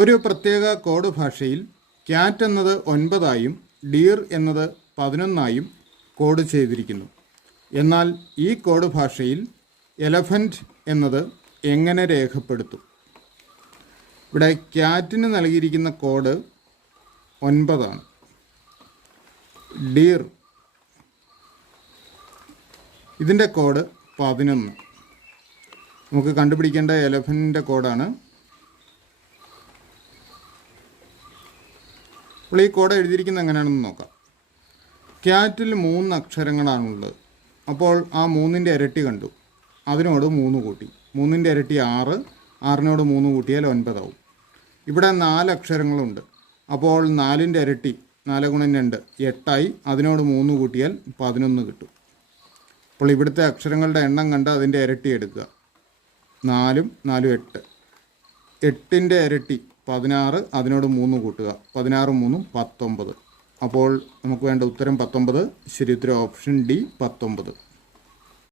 ഒരു പ്രത്യേക കോഡ് ഭാഷയിൽ ക്യാറ്റ് എന്നത് 9 ഡിയർ എന്നത് 11 കോഡ് ചെയ്തിരിക്കുന്നു. എന്നാൽ ഈ കോഡ് ഭാഷയിൽ എലഫൻറ്റ് എന്നത് എങ്ങനെ രേഖപ്പെടുത്തും? ഇവിടെ ക്യാറ്റിന് നൽകിയിരിക്കുന്ന കോഡ് 9, ഡിയർ ഇതിൻ്റെ കോഡ് 11. നമുക്ക് കണ്ടുപിടിക്കേണ്ട എലഫൻറ്റിൻ്റെ കോഡാണ്. അപ്പോൾ ഈ കോഡ് എഴുതിയിരിക്കുന്നത് എങ്ങനെയാണെന്ന് നോക്കാം. ക്യാറ്റിൽ 3 അക്ഷരങ്ങളാണുള്ളത്. അപ്പോൾ ആ 3ൻ്റെ ഇരട്ടി കണ്ടു, അതിനോട് 3 കൂട്ടി. 3ൻ്റെ ഇരട്ടി 6, 6നോട് 3 കൂട്ടിയാൽ 9 ആവും. ഇവിടെ 4 അക്ഷരങ്ങളുണ്ട്. അപ്പോൾ 4ൻ്റെ ഇരട്ടി 4 ഗുണം 2 8 അതിനോട് 3 കൂട്ടിയാൽ 11 കിട്ടും. അപ്പോൾ ഇവിടുത്തെ അക്ഷരങ്ങളുടെ എണ്ണം കണ്ട് അതിൻ്റെ ഇരട്ടി എടുക്കുക. 4ഉം 4ഉം 8. 8ൻ്റെ ഇരട്ടി 16, അതിനോട് 3 കൂട്ടുക. 16ഉം 3ഉം 19. അപ്പോൾ നമുക്ക് വേണ്ട ഉത്തരം 19. ശരി ഉത്തരം ഓപ്ഷൻ ഡി 19.